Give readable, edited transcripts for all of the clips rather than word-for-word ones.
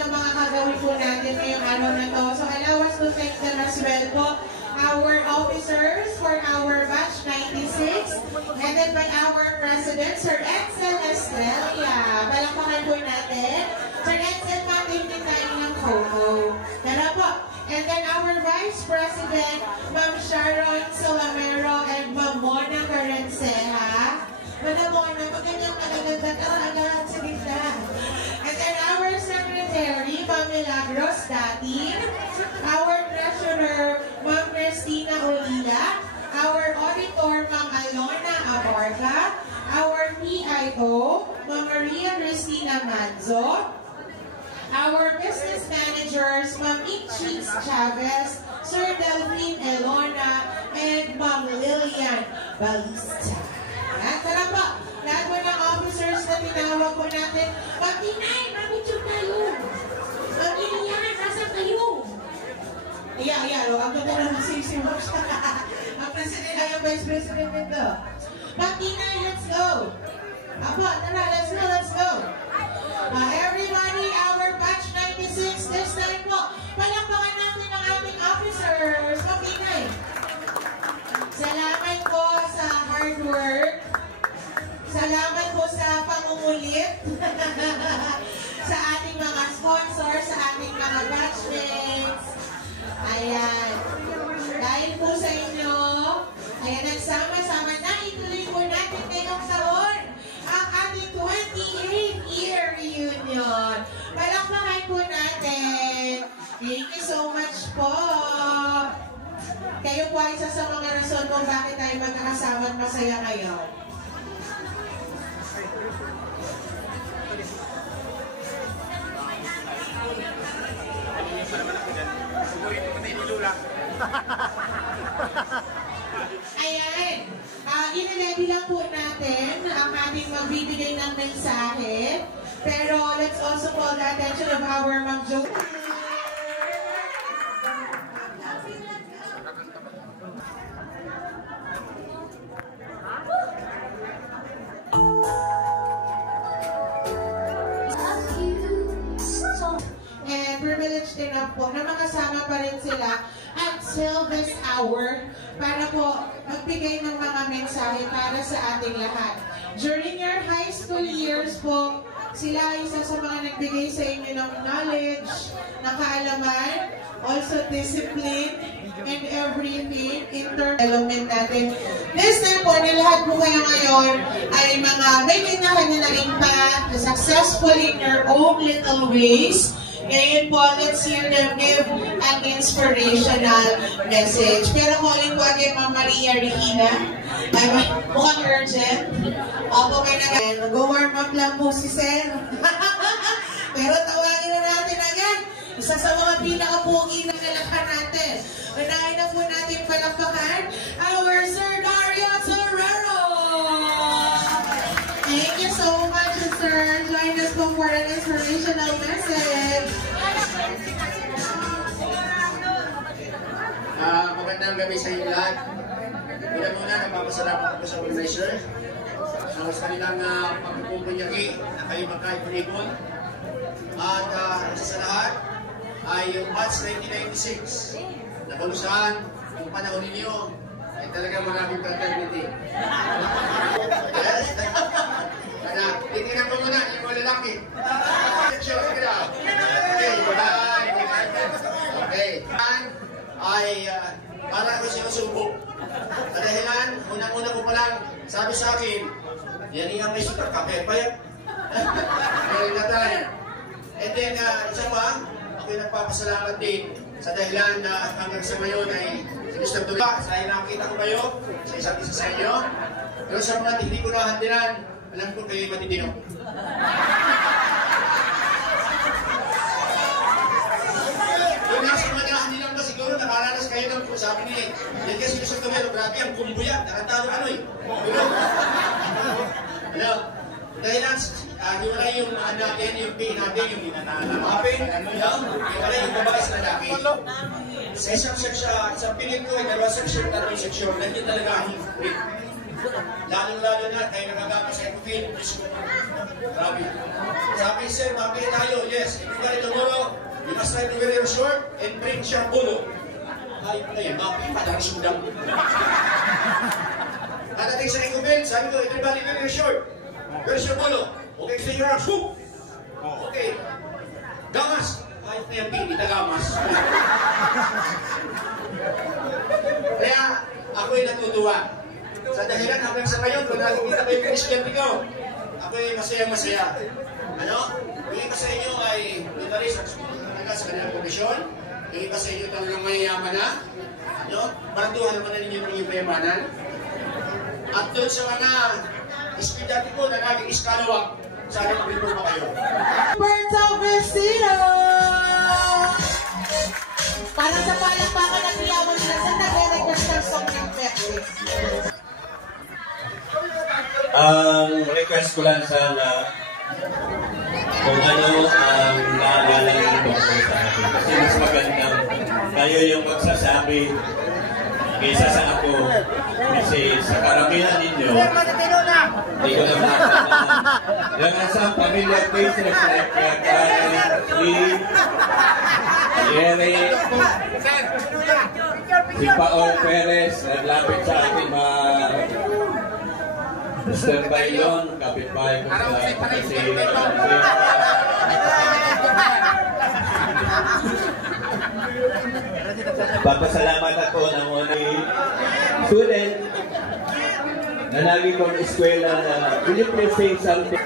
ng mga kagawin po natin ngayong araw na to. So allow us to thank them as well po. Our officers for our batch 96, headed by our President, Sir Edsel Estrella. Palakpakan po natin. Sir Edsel, matitin tayo ng photo. Tara po. And then our Vice President, Ma'am Sharon Solamero and Ma'am Mona Carenceja. Madam Mona, magandang magaganda ka agad sa gitna. And then our Secretary, Ma'am Milagros Datin. Our Treasurer, Ma'am Cristina Olida. Our Auditor, Ma'am Alona Abarca. Our PIO, Ma'am Maria Cristina Manzo. Our business managers, Ma'am Ichis Chavez, Sir Delphine Elona, and Ma'am Lillian Balista. At tara po, lahat po ng officers na tinawag po natin, Ma'am Inay, mamitsyon tayo! Ma'am Ilian, nasa kayo? Ayan, ang ganda na masisimush na. Ang President ay ang Vice President nito. Ma'am Inay, let's go! Apo, tara, let's go! Everybody, our batch 96, this time po, palakpakan natin ang ating officers. Ma'am Inay, salamat po sa hard work. Salamat po sa pangungulit sa ating mga sponsors, sa ating mga batchmates. Ayan. Dahil po sa inyo, ayan, nagsama-sama na ituloy po natin ngayong taon ang ating 28th year reunion. Palakpakan po natin. Thank you so much po. Kayo po ay isa sa mga rason kung bakit tayo magkakasama at masaya ngayon. Ayan. Iniready lang po natin ang ating magbibigay ng mensahe. Pero let's also call the attention of our Ma'am Jo. And privileged enough po na makasama pa rin sila until this hour para po magbigay ng mga mensahe para sa ating lahat. During your high school years po, sila ay isa sa mga nagbigay sa inyo ng knowledge, ng kaalaman, also discipline, and everything in development natin. This time po, na lahat po kayo ngayon ay mga may kanya-kanya na impact, successful in your own little ways. Ngayon po, let's hear them give an inspirational message. Pero calling po again, Ma'am Maria Regina. Mukhang urgent. Opo, may nag- Go-warm up lang po si Sen. Pero tawagin na natin agad. Isa sa mga pinaka-pogi na nalakhan natin. Unahin na po natin palakpakan our Sir Dario Torrero. Thank you so much, sir. Join us po for an inspirational message. Magandang gabi sa inyo lahat. Muna, napapasalamat ako sa organizer. Sa kanilang pagpupunyagi na kayo magkaipunigon. At sa lahat ay yung batch 1996 na kung saan yung panahon ninyo ay talagang maraming fraternity. Yes? Kaya, titignan ko muna yung mga lalaki. Sige na. Okay, bye. Okay. Ay para ako sinusubok. Kadahilan, unang-una ko pa lang, sabi sa akin, yan yung may super kape pa yan. Meron na tayo. And then, isa pa, ako'y nagpapasalamat din sa dahilan na hanggang sa ngayon ay sinustag tuloy. Dahil nakita ko kayo sa isa't isa sa inyo. Pero sa mga hindi ko nahandinan, alam ko kayo matitino. Yung nasa mga nilang ba siguro nakaranas kayo ng sabi ni yan kasi sinustag tuloy, grabe ang kumbuya, nakatalo ano eh. Hello? Dahil hiwalay yung natin, yung pay natin, yung nananapin, hiwalay yung babae sa lalaki. Sa isang section, isang piling ko ay dalawang section, tatlong section, nandiyan talaga ang higpit. Lalong-lalo na tayo nagagapas sa Ecofin. Grabe. Sabi sir, mabili tayo. Yes, if you got it tomorrow, you must try to wear your short and bring siya polo. Ay, mabili pa lang sudang. Pagdating sa Ecofin, sabi ko, everybody wear your short. Where's your polo? Okay, say your arms. Okay. Gamas. Kahit na yung pili na gamas. Kaya, ako'y natutuwa. Sa dahilan hanggang sa ngayon, kung nakikita ko yung Christian ko, ako'y masayang-masaya. Ano? Yung iba sa inyo ay literally sa kanilang kondisyon. Yung iba sa inyo talagang mayayaman na. Ano? Paratuhan naman na ninyo ng inyong payamanan. At doon sa mga estudyante ko na naging iskalawak, sana mag-report pa kayo. Berto Vestino! Para sa palakpakan at iyawan nila sa nagre-request ng song ng Pepsi. Ang request ko lang sana kung ano ang naalala ng tungkol sa akin. Kasi mas magandang kayo yung magsasabi kaysa sa ako. Kasi sa karamihan ninyo, hindi ko naman there are some familiar faces like Lee, Yeri, si Paul Perez, naglapit sa akin Mr. Bailon, kapitbahay ko sa kasi papasalamat ako ng mga student na lagi kong eskwela na will you please say something?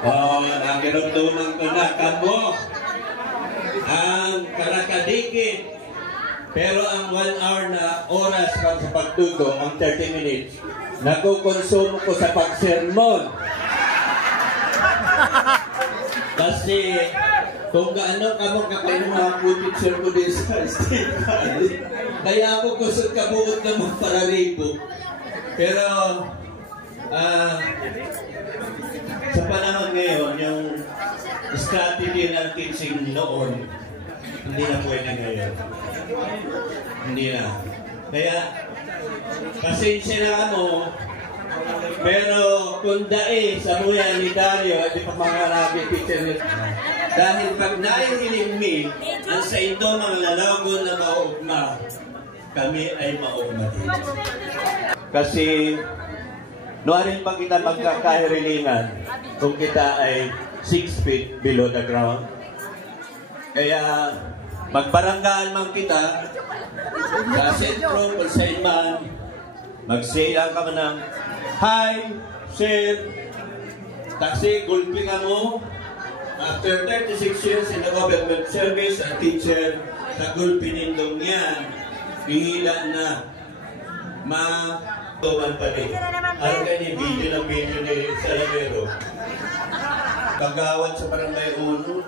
Oh, nakirumduman ko na kamo ang karakadikit. Pero ang 1 hour na oras para sa pagtuto, ang 30 minutes, nakukonsumo ko sa pagsermon. Kasi kung gaano kamo mga teacher ko din sa state kaya ako kusot kabuot naman para ribo. Pero sa panahon ngayon, yung strategy ng teaching noon, hindi na pwede ngayon. Hindi na. Kaya, pasensya na mo, pero kung dai sa muya ni Dario, di pa mga teacher nito. Dahil pag naihiling mi, ang sa ito mga lalagon na maugma, kami ay maugma din. Kasi, nuwarin pa kita magkakahirilingan kung kita ay 6 feet below the ground. Kaya, magbaranggaan man kita sa sentro kung sa iman, mag-say-an ka man ng, hi, sir, taxi, gulping mo. After 36 years in the government service, a teacher, sa gulpinindong yan, pihila na, tuman pa rin. Ano kayo video ni Salamero? Pagawad sa barangay Uno,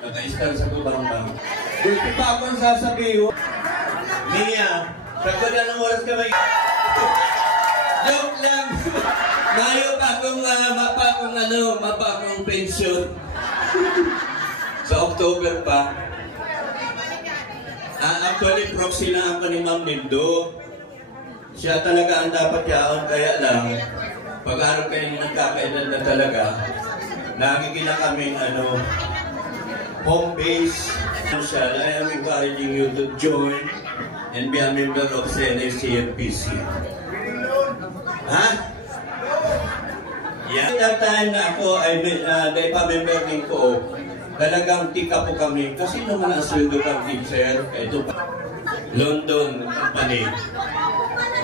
naka-istan sa Kubambang. Gusto pa akong sasabihin. Mia, pagkada ng oras ka may... Joke lang! Mayo pa akong mapakong pensyon. Sa October pa. Actually, proxy na ako ni Ma'am Nindo. Siya talaga ang dapat yaon, kaya lang, pag-araw kayo nagkakailan na talaga, nakikita kaming home base. I am encouraging you to join and be a member of CNFC-MPC. Ha? Yeah. That time na ako ay pa-member din ko, talagang tika po kami. Kasi naman ang sweldo ng teacher, ito pa. London Company.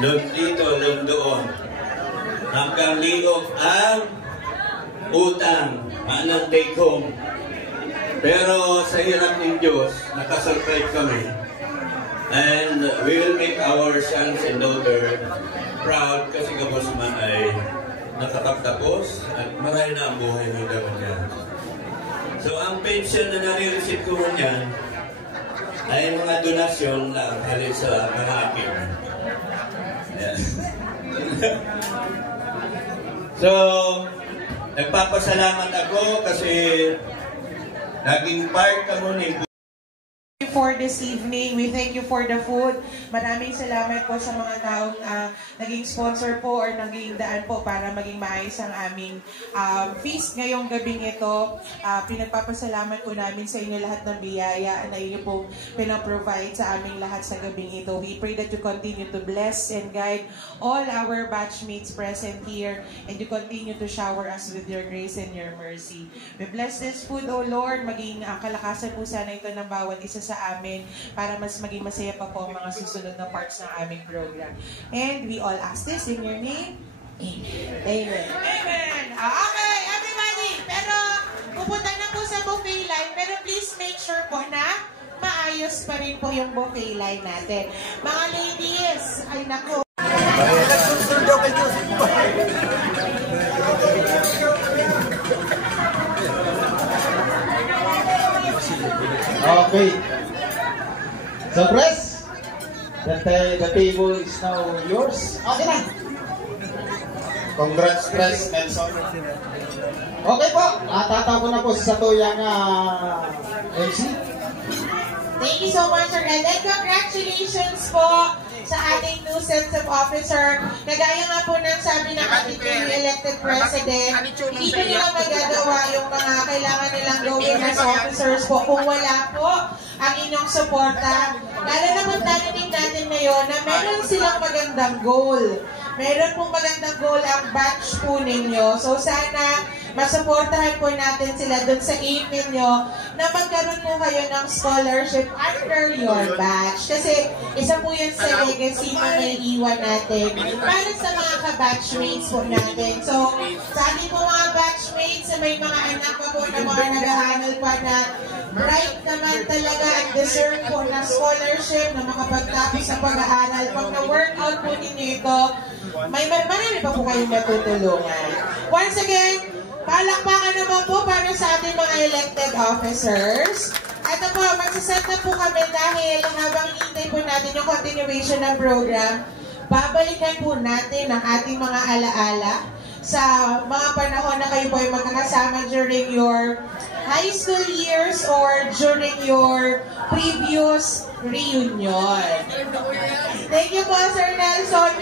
Dito, doon. Hanggang liog ang utang, anong take home. Pero sa hirap ng Diyos, nakasurvive kami. And we will make our sons and daughters proud kasi kapos man ay nakatapos at marami na ang buhay ng dapat niya. So ang pension na nare-receive ko niyan ay mga donasyon na halin sa mga aking. Yeah. So, nagpapasalamat ako kasi naging part ka mo ni for this evening. We thank you for the food. Maraming salamat po sa mga taong naging sponsor po or naging daan po para maging maayos ang aming feast ngayong gabing ito. Pinagpapasalamat po namin sa inyo lahat ng biyaya na inyo po pinaprovide sa aming lahat sa gabing ito. We pray that you continue to bless and guide all our batchmates present here and you continue to shower us with your grace and your mercy. We bless this food, O Lord. Maging kalakasan po sana ito ng bawat isa sa amin para mas maging masaya pa po ang mga susunod na parts ng aming program. And we all ask this in your name. Amen. Amen. Amen. Okay, everybody. Pero pupunta na po sa buffet line. Pero please make sure po na maayos pa rin po yung buffet line natin. Mga ladies, ay naku. Okay. So, press. The table is now yours. Okay na. Congrats, Press Nelson. Okay po. Tataw ko na po sa satuyang MC. Thank you so much, sir. And then congratulations po sa ating new sets of officer. Kagaya nga po ng sabi ng ating elected president, hindi po nila magagawa yung mga kailangan nilang gawin as officers po kung wala po ang inyong suporta. Lalo na po narinig natin ngayon na meron silang magandang goal. Meron pong magandang goal ang batch po ninyo. So sana masuportahan po natin sila dun sa aim ninyo na magkaroon po kayo ng scholarship under your batch. Kasi isa po yun sa legacy na may iwan natin para sa mga ka-batchmates po natin. So, sa ating po mga batchmates na may mga anak pa po na mga nag-aaral pa na bright naman talaga at deserve po na scholarship na makapagtapos sa pag-aaral. Pag na-workout po ninyo ito, marami pa po kayong matutulungan. Once again, palakpakan naman po para sa ating mga elected officers. At po, magsaset na po kami dahil habang hintay po natin yung continuation ng program, babalikan po natin ang ating mga alaala sa mga panahon na kayo po ay magkakasama during your high school years or during your previous reunion. Thank you po, Sir Nelson.